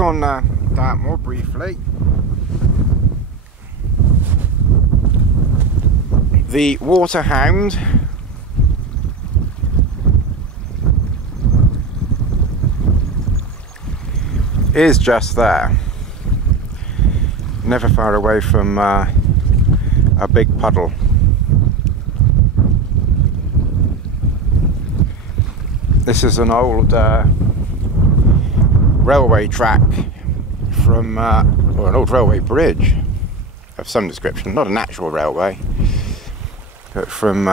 back on Dartmoor briefly. The Waterhound is just there, never far away from a big puddle. This is an old railway track from, or an old railway bridge of some description, not an actual railway, but from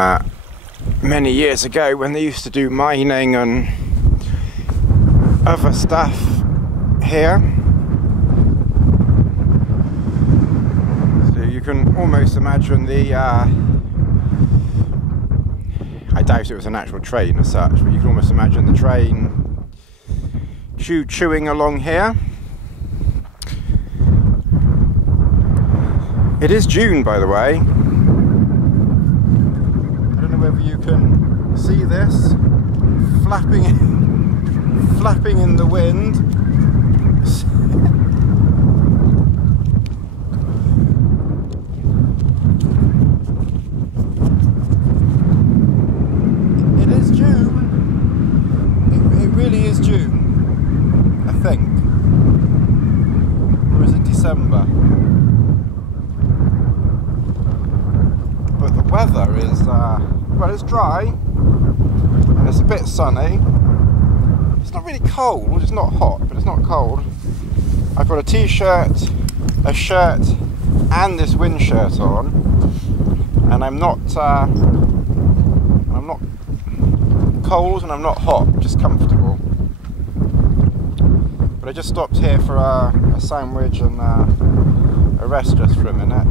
many years ago when they used to do mining and other stuff here. So you can almost imagine the I doubt it was an actual train as such, but you can almost imagine the train chewing along here. It is June, by the way. I don't know whether you can see this flapping in the wind. It is June. It really is June, I think. Or is it December? But the weather is, well, it's dry and it's a bit sunny. It's not really cold, it's not hot, but it's not cold. I've got a t-shirt, a shirt and this wind shirt on, and I'm not cold and I'm not hot, just comfortable. But I just stopped here for a sandwich and a rest just for a minute.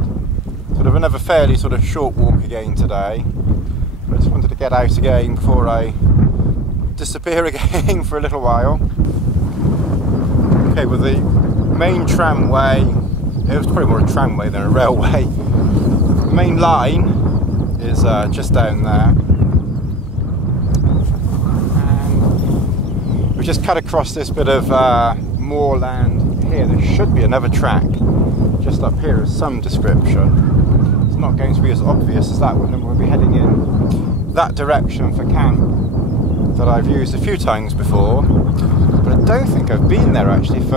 Sort of another fairly sort of short walk again today. But I just wanted to get out again before I disappear again for a little while. Okay, well, the main tramway, it was probably more a tramway than a railway. The main line is just down there. And we just cut across this bit of moorland here. There should be another track just up here of some description. It's not going to be as obvious as that one, and we'll be heading in that direction for camp that I've used a few times before, but I don't think I've been there actually for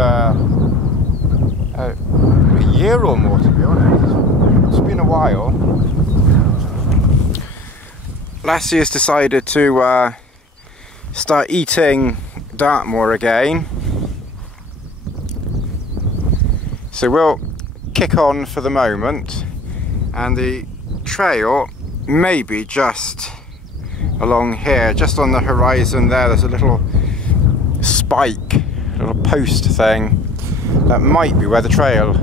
a year or more, to be honest. It's been a while. Lassie has decided to start eating Dartmoor again, so we'll kick on for the moment, and the trail may be just along here, just on the horizon there. There's a little spike, a little post thing. That might be where the trail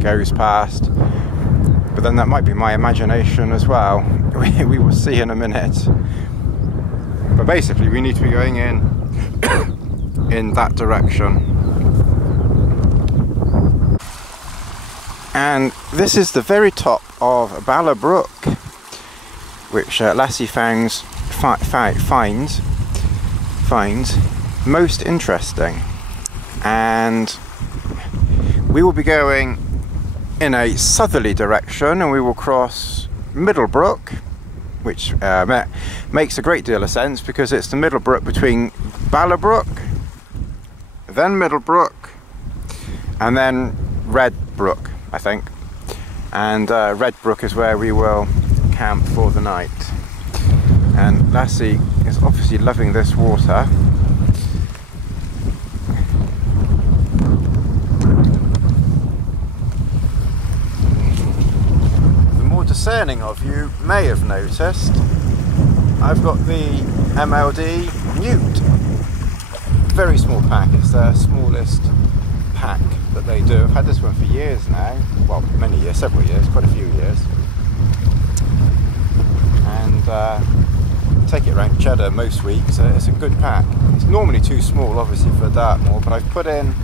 goes past, but then that might be my imagination as well. We will see in a minute. But basically we need to be going in that direction. And this is the very top of Bala Brook, which Lassie finds most interesting. And we will be going in a southerly direction, and we will cross Middlebrook, which makes a great deal of sense because it's the Middlebrook between Bala Brook, then Middlebrook, and then Red Brook, I think. And Red Brook is where we will camp for the night. And Lassie is obviously loving this water. The more discerning of you may have noticed I've got the MLD Newt. Very small pack, it's their smallest pack that they do. I've had this one for years now, well, many years, several years, quite a few years. And take it around Cheddar most weeks. It's a good pack. It's normally too small, obviously, for Dartmoor, but I've put in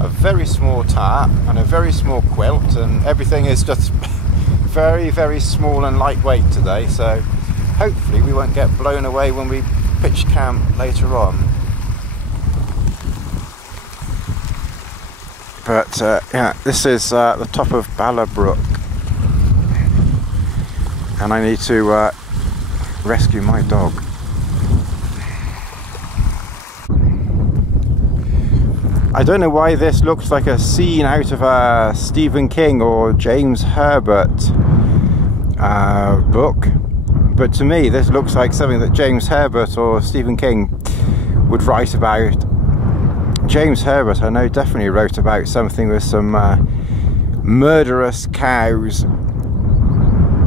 a very small tarp and a very small quilt, and everything is just very, very small and lightweight today, so hopefully we won't get blown away when we pitch camp later on. But yeah, this is the top of Bala Brook, and I need to rescue my dog. I don't know why this looks like a scene out of a Stephen King or James Herbert book, but to me this looks like something that James Herbert or Stephen King would write about. James Herbert, I know, definitely wrote about something with some murderous cows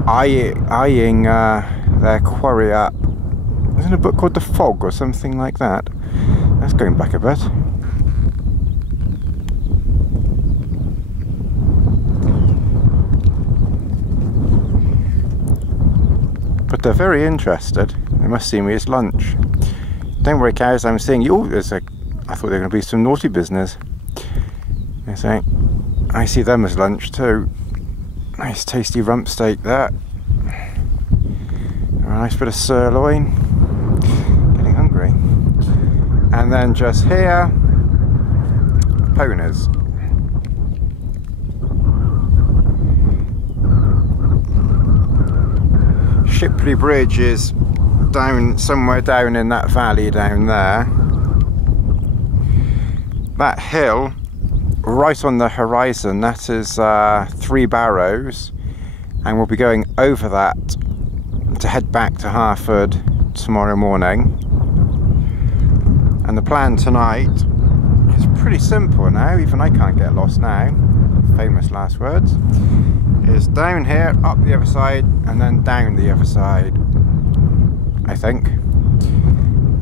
eyeing their quarry up. Isn't a book called The Fog or something like that? That's going back a bit. But they're very interested. They must see me as lunch. Don't worry, cows, I'm seeing you. Oh, I thought there were going to be some naughty business. They're saying, I see them as lunch too. Nice tasty rump steak, that. A nice bit of sirloin. Getting hungry. And then just here, ponies. Shipley Bridge is down somewhere down in that valley down there. That hill right on the horizon, that is 3 Barrows, and we'll be going over that to head back to Hartford tomorrow morning. And the plan tonight is pretty simple now, even I can't get lost now, famous last words, is down here, up the other side, and then down the other side, I think.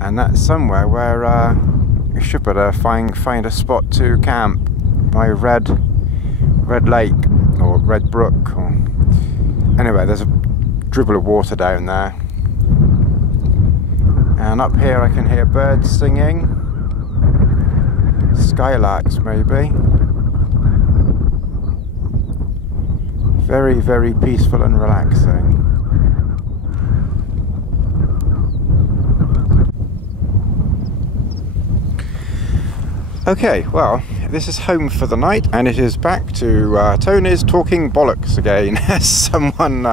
And that's somewhere where we should better find a spot to camp by Red Lake or Red Brook. Or anyway, there's a dribble of water down there. And up here I can hear birds singing. Skylarks maybe. Very, very peaceful and relaxing. Okay, well, this is home for the night, and it is back to Tony's talking bollocks again. Someone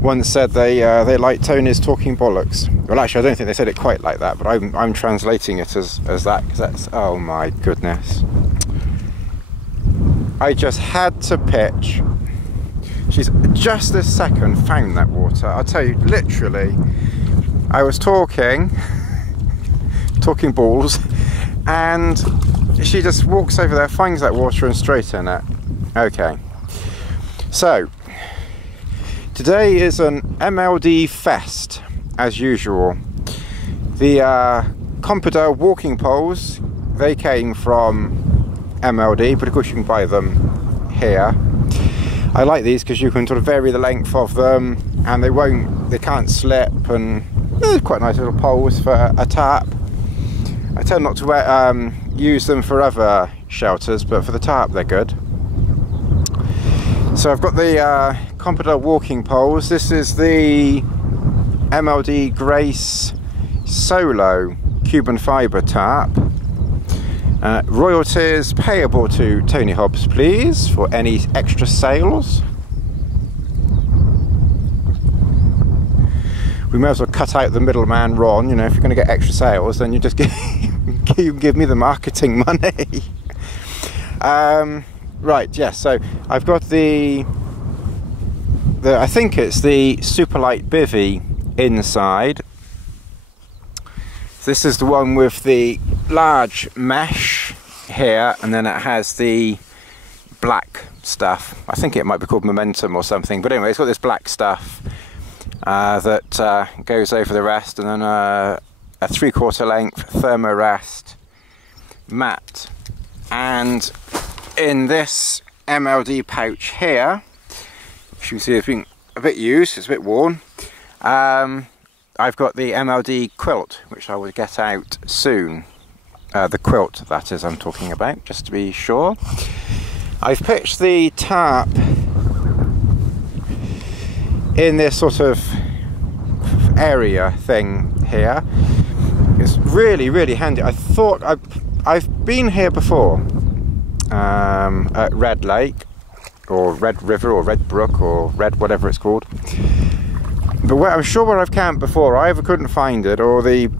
once said they like Tony's talking bollocks. Well, actually, I don't think they said it quite like that, but I'm translating it as that, because that's, oh my goodness. I just had to pitch. She's just this second found that water. I'll tell you, literally, I was talking balls, and she just walks over there, finds that water, and straight in it. Okay, so today is an MLD fest as usual. The Comprador walking poles, they came from MLD, but of course you can buy them here. I like these because you can sort of vary the length of them, and they can't slip, and they're quite nice little poles for a tarp. I tend not to use them for other shelters, but for the tarp they're good. So I've got the Comprador walking poles. This is the MLD Grace Solo Cuban fibre tarp. Royalties payable to Tony Hobbs, please, for any extra sales. We may as well cut out the middleman, Ron. You know, if you're going to get extra sales, then you just give me the marketing money. Right, yes. So I've got the I think it's the Superlight Bivvy inside. This is the one with the large mesh here, and then it has the black stuff. I think it might be called Momentum or something, but anyway, it's got this black stuff that goes over the rest, and then a 3/4 length thermarest mat. And in this MLD pouch here, as you can see, it's been a bit used, it's a bit worn. I've got the MLD quilt, which I will get out soon. The quilt, that is, I'm talking about, just to be sure. I've pitched the tarp in this sort of area thing here. It's really, really handy. I thought I've been here before, at Red Lake, or Red River, or Red Brook, or Red whatever it's called. But I'm sure where I've camped before, I either couldn't find it, or the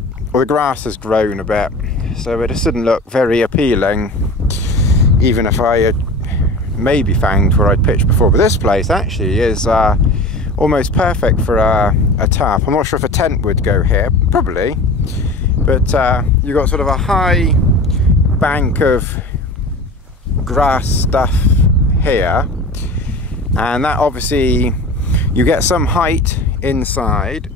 grass has grown a bit, so it just didn't look very appealing, even if I had maybe found where I'd pitched before. But this place actually is almost perfect for a tarp. I'm not sure if a tent would go here, probably, but you've got sort of a high bank of grass stuff here, and that obviously you get some height inside.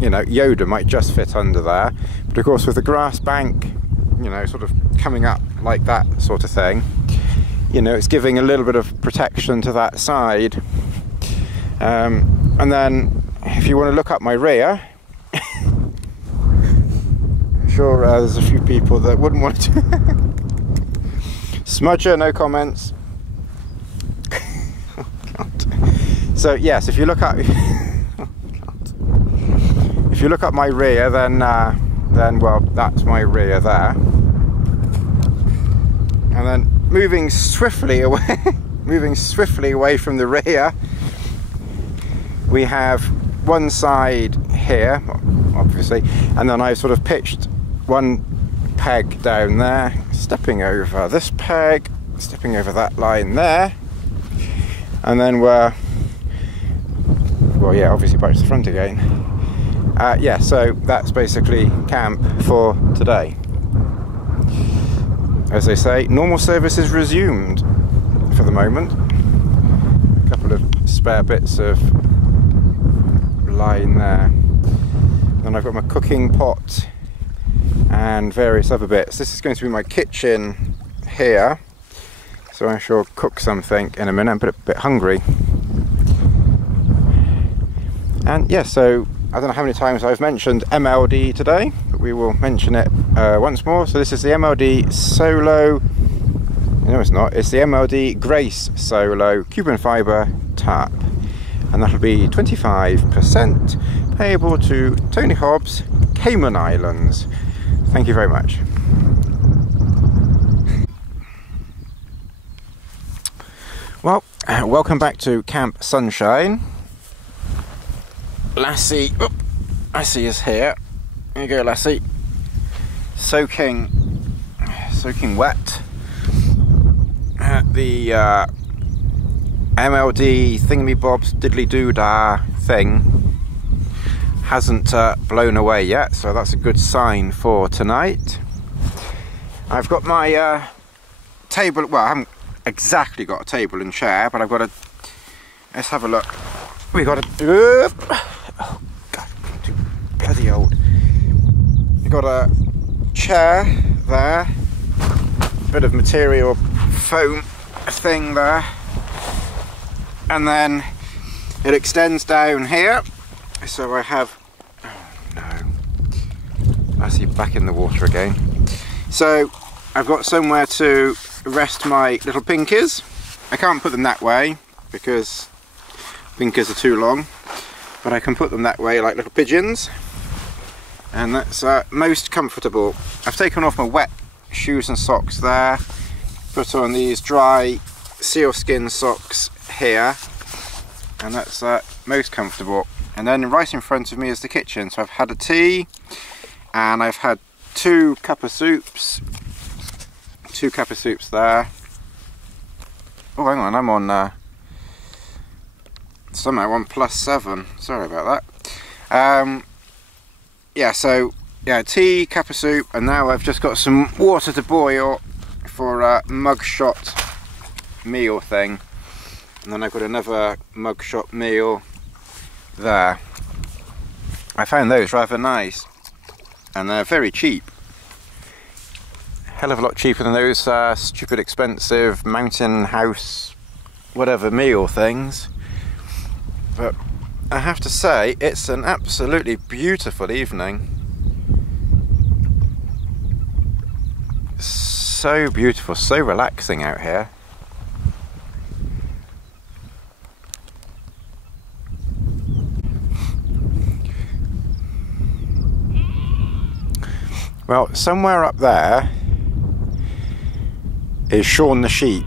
You know, Yoda might just fit under there, but of course with the grass bank, you know, sort of coming up like that sort of thing, you know, it's giving a little bit of protection to that side. And then if you want to look up my rear, I'm sure there's a few people that wouldn't want to. Smudger, no comments. Oh, God. So yes, if you look up if you look up my rear, then well, that's my rear there. And then moving swiftly away from the rear, we have one side here, obviously, and then I've sort of pitched one peg down there, stepping over this peg, stepping over that line there, and then well, yeah, obviously back to the front again. Yeah, so that's basically camp for today. As they say, normal service is resumed for the moment. A couple of spare bits of line there. Then I've got my cooking pot and various other bits. This is going to be my kitchen here, so I shall cook something in a minute. I'm a bit hungry. And yeah, so I don't know how many times I've mentioned MLD today, but we will mention it once more. So this is the MLD Solo, no it's not, it's the MLD Grace Solo Cuban Fibre Tarp, and that'll be 25% payable to Tony Hobbs, Cayman Islands. Thank you very much. Well, welcome back to Camp Sunshine. Lassie, oh, Lassie is here. Here you go, Lassie. Soaking wet at the MLD thingamybobs diddly doodah thing. Hasn't blown away yet, so that's a good sign for tonight. I've got my table. Well, I haven't exactly got a table and chair, but I've got a. Let's have a look. We got a. Oh God, I'm too bloody old. We've got a chair there, bit of material foam thing there, and then it extends down here. So I have. Oh no! I see back in the water again. So I've got somewhere to rest my little pinkies. I can't put them that way because pinkies are too long, but I can put them that way like little pigeons, and that's most comfortable. I've taken off my wet shoes and socks there, put on these dry sealskin socks here, and that's most comfortable. And then right in front of me is the kitchen, so I've had a tea and I've had two cup of soups there. Oh, hang on, I'm on somehow on +7. Sorry about that. Yeah, so yeah, tea, cup of soup, and now I've just got some water to boil for a mugshot meal thing, and then I've got another mugshot meal there. I found those rather nice, and they're very cheap. Hell of a lot cheaper than those stupid expensive mountain house whatever meal things. But I have to say, it's an absolutely beautiful evening. So beautiful, so relaxing out here. Well, somewhere up there is Shaun the sheep.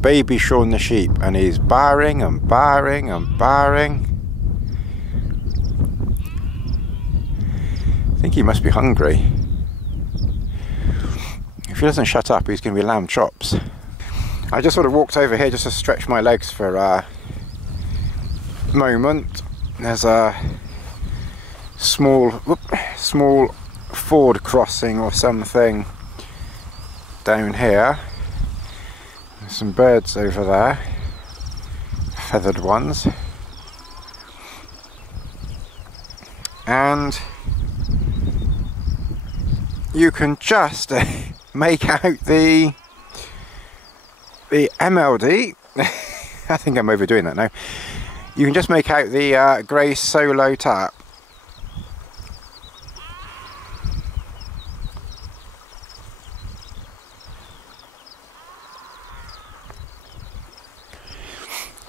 Baby Shaun the sheep. And he's barring and barring and barring. I think he must be hungry. If he doesn't shut up, he's going to be lamb chops. I just sort of walked over here just to stretch my legs for a moment. There's a small ford crossing or something down here. There's some birds over there, feathered ones, and you can just make out the MLD. I think I'm overdoing that now. You can just make out the grey solo tarp.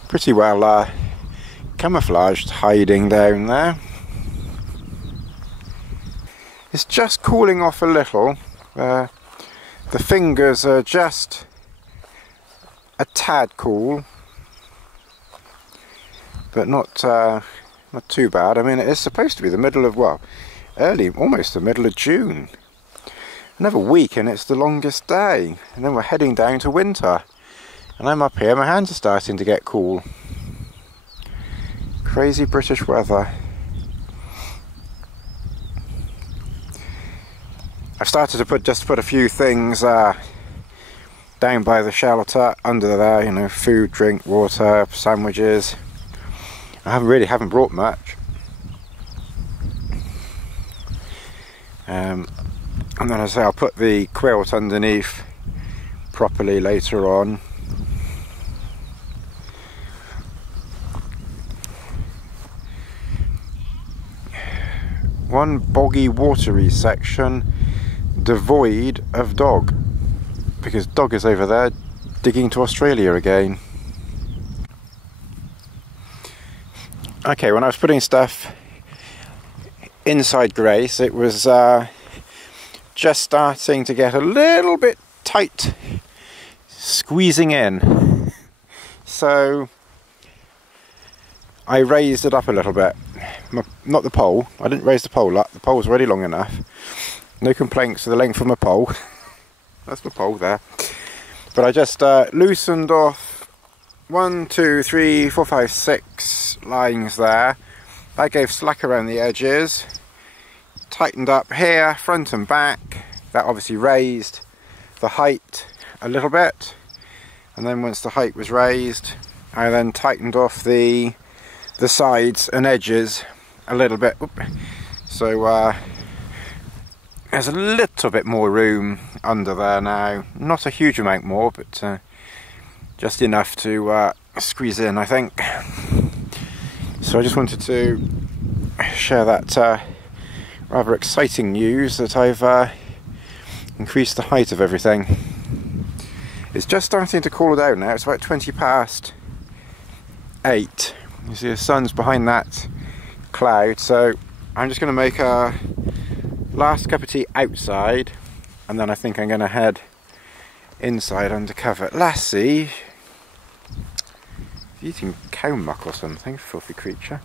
Pretty well camouflaged, hiding down there. It's just cooling off a little. The fingers are just a tad cool, but not too bad. I mean, it is supposed to be the middle of, well, early, almost the middle of June. Another week and it's the longest day, and then we're heading down to winter. And I'm up here, my hands are starting to get cool. Crazy British weather. I've started to put a few things down by the shelter, under there, you know, food, drink, water, sandwiches. I really haven't brought much. And then as I say, I'll put the quilt underneath properly later on. One boggy, watery section devoid of dog, because dog is over there digging to Australia again. Okay, when I was putting stuff inside Grace, it was just starting to get a little bit tight, squeezing in. So I raised it up a little bit. Not the pole, I didn't raise the pole up, the pole's already long enough. No complaints to the length of my pole. That's my pole there. But I just loosened off 1, 2, 3, 4, 5, 6 lines there. That gave slack around the edges. Tightened up here, front and back. That obviously raised the height a little bit. And then once the height was raised, I then tightened off the sides and edges a little bit. So there's a little bit more room under there now. Not a huge amount more, but just enough to squeeze in, I think. So I just wanted to share that rather exciting news that I've increased the height of everything. It's just starting to cool down now. It's about 20 past 8. You see the sun's behind that cloud, so I'm just going to make a last cup of tea outside, and then I think I'm going to head inside undercover. Lassie, eating cow muck or something, filthy creature.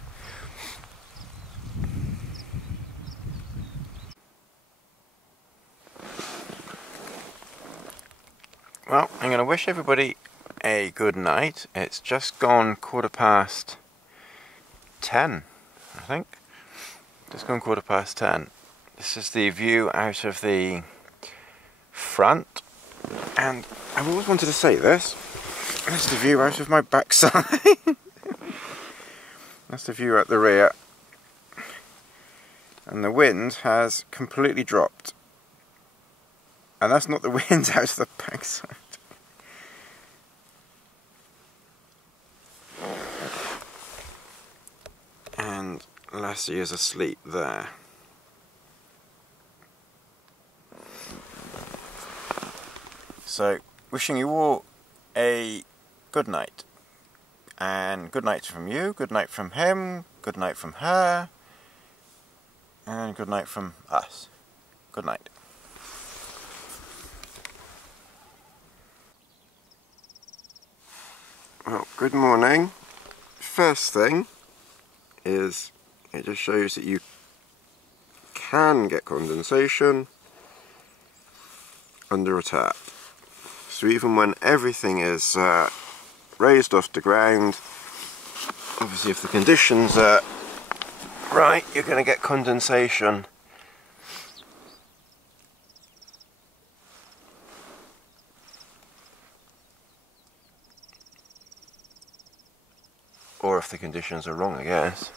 Well, I'm going to wish everybody a good night. It's just gone 10:15, I think. Just gone 10:15. This is the view out of the front, and I've always wanted to say this. That's the view out of my backside. That's the view at the rear. And the wind has completely dropped. And that's not the wind out of the backside. And Lassie is asleep there. So, wishing you all a good night. And good night from you, good night from him, good night from her, and good night from us. Good night. Well, good morning. First thing is it just shows that you can get condensation under a tap. So even when everything is raised off the ground, obviously if the conditions are right, you're going to get condensation. Or if the conditions are wrong, I guess.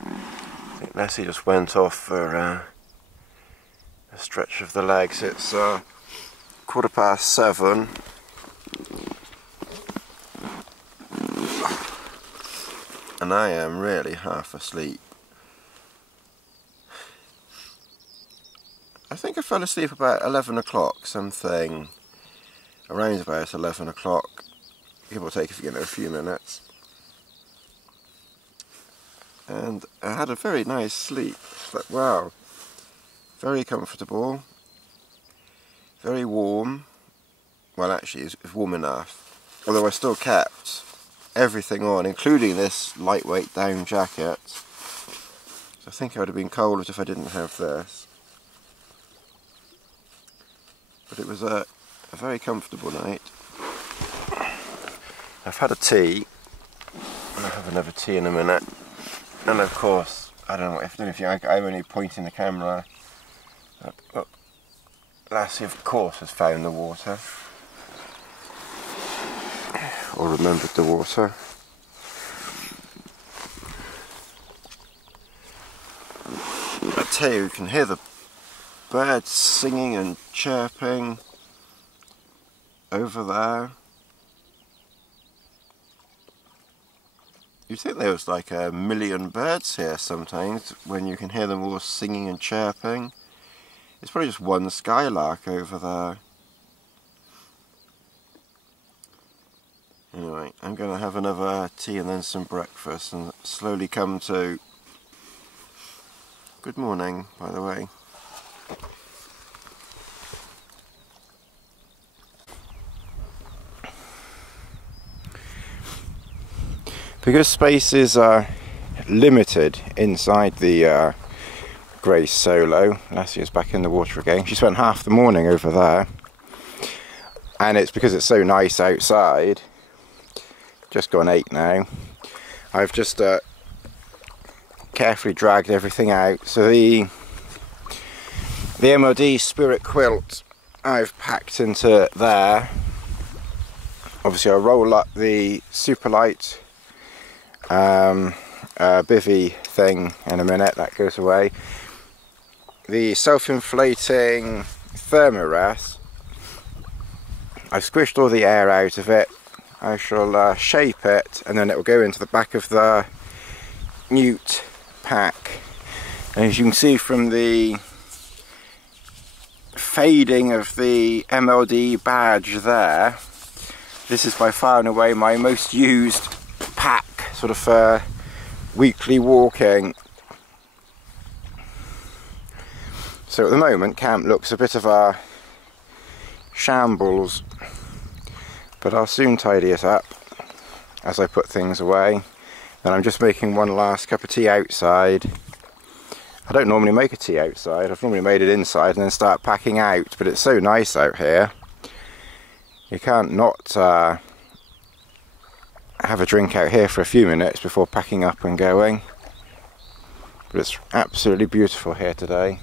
I think Leslie just went off for a stretch of the legs. It's 7:15. And I am really half asleep. I think I fell asleep about 11 o'clock, something around about 11 o'clock, give or take, if you get a few minutes. And I had a very nice sleep. But wow, very comfortable, very warm. Well, actually, it's warm enough. Although I still kept everything on, including this lightweight down jacket. So I think I would have been cold if I didn't have this. But it was a very comfortable night. I've had a tea, and I'll have another tea in a minute. And of course, I don't know if I'm only pointing the camera. But Lassie, of course, has found the water. Or remembered the water. I tell you can hear the birds singing and chirping over there. You'd think there was like 1 million birds here sometimes when you can hear them all singing and chirping. It's probably just one skylark over there. Anyway, I'm going to have another tea and then some breakfast and slowly come to... Good morning, by the way. Because spaces are limited inside the Grace Solo, Lassie is back in the water again. She spent half the morning over there, and it's because it's so nice outside. Just gone 8 now. I've just carefully dragged everything out. So the MOD Spirit quilt I've packed into there. Obviously I'll roll up the Superlight bivvy thing in a minute, that goes away. The self-inflating thermarest, I've squished all the air out of it. I shall shape it and then it will go into the back of the Newt pack. And as you can see from the fading of the MLD badge there, this is by far and away my most used pack, sort of for weekly walking. So at the moment camp looks a bit of a shambles, but I'll soon tidy it up as I put things away. Then I'm just making one last cup of tea outside. I don't normally make a tea outside, I've normally made it inside and then start packing out, but it's so nice out here. You can't not have a drink out here for a few minutes before packing up and going. But it's absolutely beautiful here today.